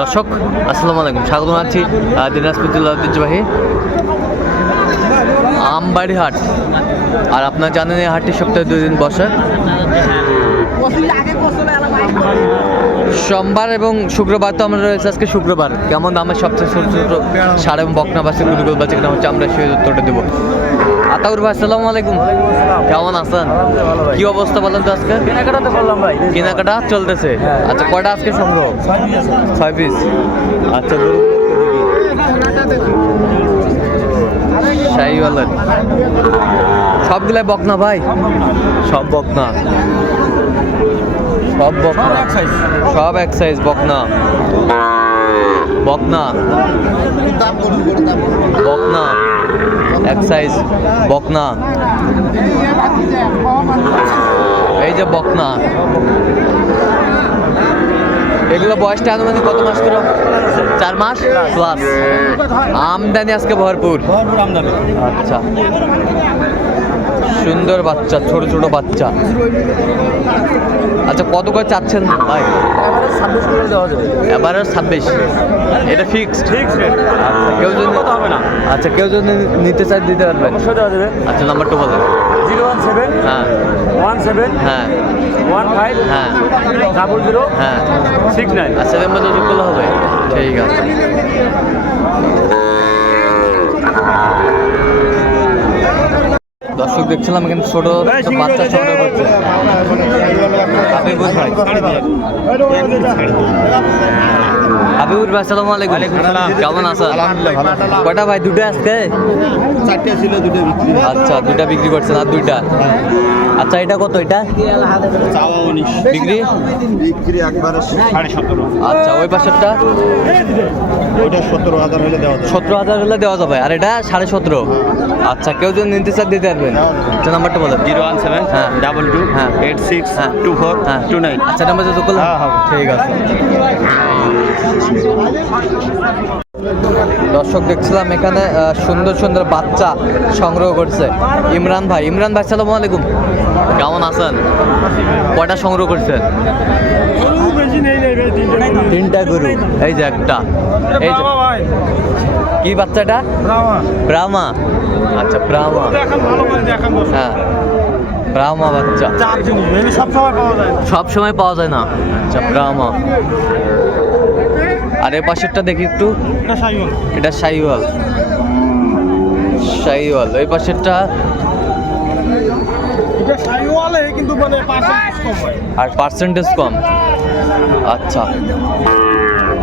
দর্শক, আসসালামু আলাইকুম। স্বাগত আছি দিনাজপুর জেলা ঐতিহ্যবাহী আমবাড়ি হাট আর আপনারা জানেন এই হাটটি সপ্তাহে দুই দিন বসে। সোমবার এবং শুক্রবার তো আমরা রয়েছে আজকে শুক্রবার। কেমন দামের সবচেয়ে ছোট ছোট সার এবং বকনা বাসে গুলগুল বাসে কেমন হচ্ছে আমরা সেই উত্তরটা দেবো। আতাউর ভাই আসসালামু আলাইকুম। কেমন আছেন? কি অবস্থা বলেন তো আজকে? কেনাকাটা তো করলাম ভাই। কেনাকাটা চলতেছে? আচ্ছা কয়টা আজকে সংগ্রহ? ছয় পিস আচ্ছা শাহিওয়ালের। সবগুলাই বকনা ভাই? সব বকনা। সব বকনা। সব এক সাইজ বকনা। বকনা। বকনা। এক সাইজ বকনা। এই যে বকনা। এগুলো বয়সটা আনুমানিক কত মাস করে চার মাস প্লাস আমদানি আজকে ভরপুর। ভরপুর আমদানি। আচ্ছা। সুন্দর বাচ্চা ছোট ছোট বাচ্চা। আচ্ছা কত করে চাচ্ছেন? ভাই এবারে ছাব্বিশ এটা ফিক্সড ঠিক রেট কেউ যদি হবে না। আচ্ছা কেউ যদি নিতে চায় দিতে পারবেন আচ্ছা নাম্বারটা বলেন জিরো ওয়ান সেভেন হ্যাঁ। ওয়ান সেভেন হ্যাঁ। ওয়ান ফাইভ হ্যাঁ। ডাবল জিরো হ্যাঁ। Six nine. আচ্ছা মধ্যে যোগ করলে হবে। ঠিক আছে। দর্শক দেখছিলাম এখানে ছোট বাচ্চা সংগ্রহ করছে হাবিবুর ভাই। হাবিবুর ভাই আসসালামু আলাইকুম। কেমন আছেন? কটা ভাই দুটো আজকে? চারটে ছিল দুটো বিক্রি। আচ্ছা দুইটা বিক্রি করছেন আর দুইটা? আচ্ছা এটা কত এটা? বিক্রি? বিক্রি একবারে সাড়ে সতেরো। আচ্ছা ওই পাশেরটা ওইটা সতেরো হাজার হলে দেওয়া সতেরো হাজার হলে দেওয়া যাবে আর এটা সাড়ে সতেরো? আচ্ছা কেউ যদি নিতে চান দিতে পারবেন তো নাম্বারটা বলেন জিরো ওয়ান সেভেন হ্যাঁ। ডাবল টু হ্যাঁ। এইট সিক্স হ্যাঁ। টু ফোর হ্যাঁ টু নাইন আচ্ছা নাম্বার যত করলাম হ্যাঁ, হ্যাঁ। ঠিক আছে দর্শক দেখছিলাম এখানে সুন্দর সুন্দর বাচ্চা সংগ্রহ করছে। ইমরান ভাই ইমরান ভাই সালাম আলাইকুম। কেমন আছেন? কয়টা সংগ্রহ করছেন তিনটা গরু। এই যে একটা। এই যে কি বাচ্চাটা ব্রাহ্মা। আচ্ছা ব্রাহ্মা। হ্যাঁ। ব্রাহ্মা বাচ্চা। সব পাওয়া যায় সব সময় পাওয়া যায় না। আচ্ছা ব্রাহ্মা। আর এ পাশেরটা দেখি একটু। এটা সাইওয়াল সাইওয়াল ওই পাশেরটা মানে আর পার্সেন্টেজ কম। আচ্ছা।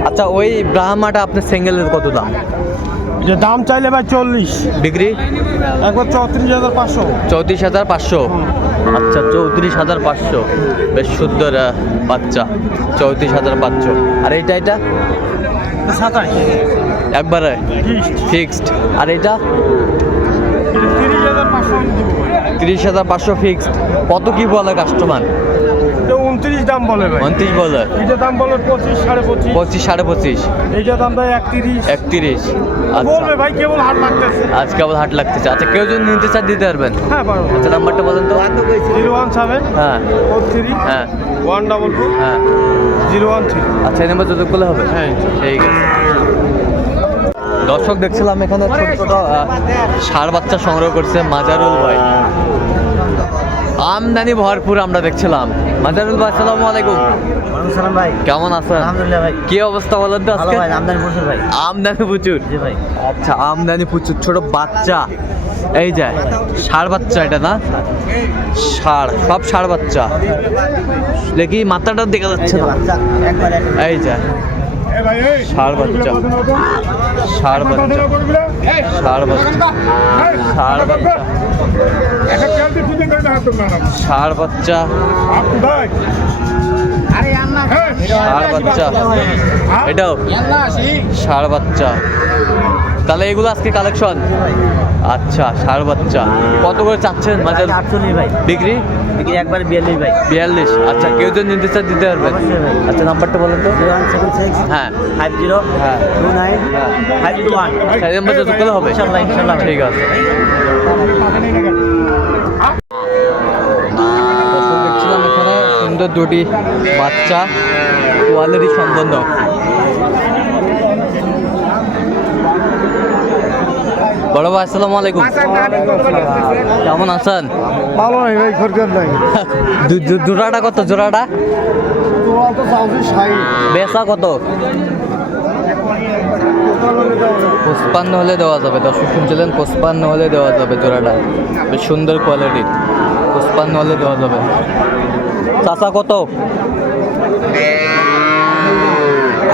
আচ্ছা ওই ব্রাহ্মাটা আপনার সিঙ্গেলের কত দাম? যে দাম চাইলে ভাই চল্লিশ। ডিগ্রি একবার চৌত্রিশ হাজার পাঁচশো। চৌত্রিশ হাজার পাঁচশো? আচ্ছা চৌত্রিশ হাজার পাঁচশো। বেশ সুন্দর বাচ্চা। চৌত্রিশ হাজার পাঁচশো। আর এইটা এটা সাতাশ। একবারে? ফিক্সড। আর এটা তিরিশ হাজার পাঁচশো ফিক্সড। কত কি বলে কাস্টমার? দাম বলে ভাই? উনত্রিশ বলে। এইটা দাম বলে পঁচিশ সাড়ে পঁচিশ। পঁচিশ সাড়ে পঁচিশ। এইটা দাম ভাই একত্রিশ। একত্রিশ। আচ্ছা। বলবে ভাই? কেবল হাট লাগতেছে। আজ কেবল হাট লাগতেছে। আচ্ছা কেউ যদি নিতে চান দিতে পারবেন। হ্যাঁ পারব। আচ্ছা নাম্বারটা বলেন তো। জিরো ওয়ান সেভেন হ্যাঁ। ফোর থ্রি হ্যাঁ। ওয়ান ডাবল টু হ্যাঁ। Zero one three. আচ্ছা এই নাম্বার যোগাযোগ করলে হবে? হ্যাঁ ঠিক আছে। দর্শক দেখছিলাম এখানে ছোট ছোট ষাঁড় বাচ্চা সংগ্রহ করছে মাজারুল ভাই। আমদানি ভরপুর আমরা দেখছিলাম। মাজারুল ভাই আসসালামু আলাইকুম। সালাম ভাই। কেমন আছেন? আলহামদুলিল্লাহ ভাই। কি অবস্থা বলেন তো আজকে? ভাই আমদানি প্রচুর ভাই। আমদানি প্রচুর? জি ভাই। আচ্ছা আমদানি প্রচুর। ছোট বাচ্চা। এই যে ষাঁড় বাচ্চা এটা না? ষাঁড় সব ষাঁড় বাচ্চা। দেখি মাথাটা দেখা যাচ্ছে না? এই যে ষাঁড় বাচ্চা। ষাঁড় বাচ্চা। ষাঁড় বাচ্চা। ষাঁড় বাচ্চা। ষাঁড় বাচ্চা। ষাঁড় বাচ্চা। এটাও। ষাড় বাচ্চা। তাহলে এগুলো আজকে কালেকশন আচ্ছা ষাঁড় বাচ্চা। কত করে চাচ্ছেন মাঝে আটচল্লিশ ভাই। বিক্রি? বিক্রি একবার বিয়াল্লিশ ভাই। বিয়াল্লিশ। আচ্ছা কেউ যদি নিতে চান দিতে পারবেন আচ্ছা নাম্বারটা বলেন তো। ওয়ান সেভেন সিক্স হ্যাঁ। ফাইভ জিরো হ্যাঁ। Two nine five two one. Number হবে। ইনশাল্লাহ, ইনশাল্লাহ। ঠিক আছে। দেখছিলাম এখানে সুন্দর দুটি বাচ্চা। কোয়ালিটি সম্পন্ন। বড় ভাই আসসালামু আলাইকুম। কেমন আছেন? ভালো নাই ভাই খরচার নাই। জোড়াটা কত? জোড়াটা? বেচা কত? পঁচপান্ন হলে দেওয়া যাবে। দর্শক শুনছিলেন পঁচপান্ন হলে দেওয়া যাবে জোড়াটা। বেশ সুন্দর কোয়ালিটির পঁচপান্ন হলে দেওয়া যাবে। চাচা কত?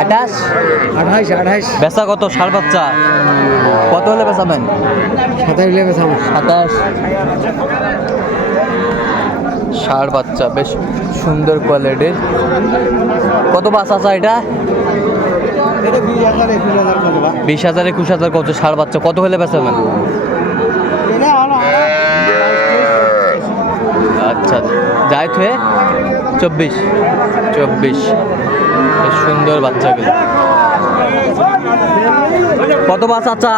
আঠাশ? আঠাইশ আঠাইশ বেচা কত? ষাট বাচ্চা কত হলে বেচাবেন? সাতাইশ লেগে চাউছ সাতাশ। ষাট বাচ্চা বেশ সুন্দর কোয়ালিটির কত বাস আছে এটা? বিশ হাজার একুশ হাজার কত ষাট বাচ্চা কত? হলে বেচাবেন? এটা আচ্ছা। যাই থুয়ে চব্বিশ। চব্বিশ। বেশ সুন্দর বাচ্চাগুলো। কত বাস আচ্ছা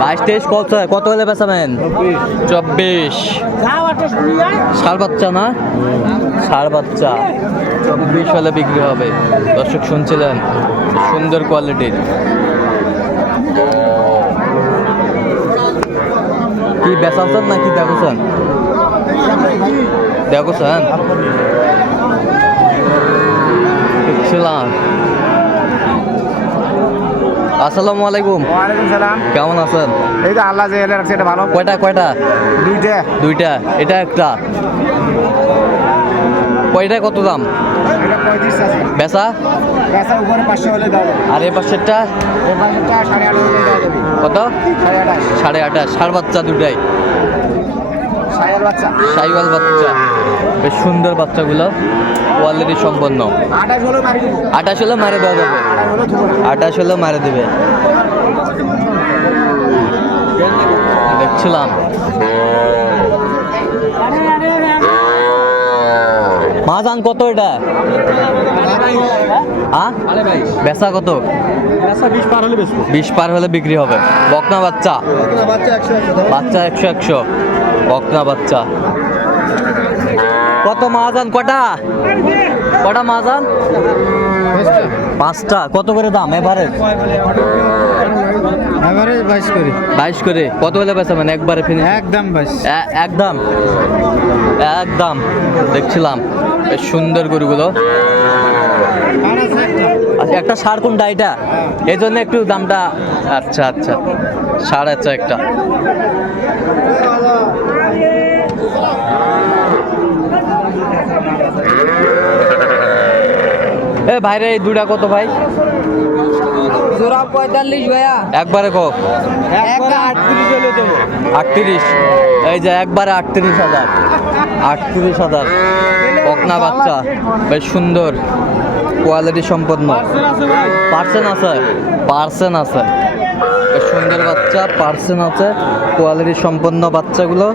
বাইশ তেইশ কত কত হলে বেচাবেন? চব্বিশ। সার বাচ্চা না? ষাট বাচ্চা। চব্বিশ হলে বিক্রি হবে। দর্শক শুনছিলেন, সুন্দর কোয়ালিটির। কি বেচাচ্ছেন নাকি দেখছেন দেখছেন আসসালামু আলাইকুম। ওয়ালাইকুম সালাম। কেমন আছেন? এই তো আল্লাহ যে রাখছে এটা ভালো। কয়টা কয়টা? দুইটা। দুইটা। এটা একটা। কয়টা কত দাম? বেচা? আর এ পাশেরটা সাড়ে কত? আঠাশ। সাড়ে আঠাশ। ষাট বাচ্চা দুটাই। বাচ্চা। সাইওয়াল বাচ্চা। বেশ সুন্দর বাচ্চাগুলো। কোয়ালিটি সম্পন্ন। আঠাশ হলে মারি দেবো। আঠাশ হলে মারে দেওয়া যাবে। আঠাশ হলে মারে দেবে। দেখছিলাম। মাজান কত এটা? হ্যাঁ বেচা কত? বিশ পার হলে বেশি পার হলে বিক্রি হবে। বকনা বাচ্চা। বাচ্চা একশো একশো। বকনা বাচ্চা। কত মাজান কটা? কটা মাজান পাঁচটা। কত করে দাম এবারে এবারে বাইশ করি। বাইশ করে। কত হলে বেচাবেন একবারে ফিনিশ একদম বাইশ। একদম? একদম। দেখছিলাম। সুন্দর গরুগুলো। আচ্ছা একটা সার কোনটা এটা? এই জন্য একটু দামটা আচ্ছা আচ্ছা। সার আচ্ছা একটা। এ ভাইরে এই দুটা কত ভাই? জোড়া পঁয়তাল্লিশ ভাইয়া। একবারে কো? একটা আটত্রিশ হলে দেবো। আটত্রিশ। এই যে একবারে আটত্রিশ হাজার। আটত্রিশ হাজার। বকনা বাচ্চা। বেশ সুন্দর। কোয়ালিটি সম্পন্ন। পার্সেন আছে? পার্সেন আছে। সুন্দর বাচ্চা। পার্সেন আছে। কোয়ালিটি সম্পন্ন বাচ্চাগুলো।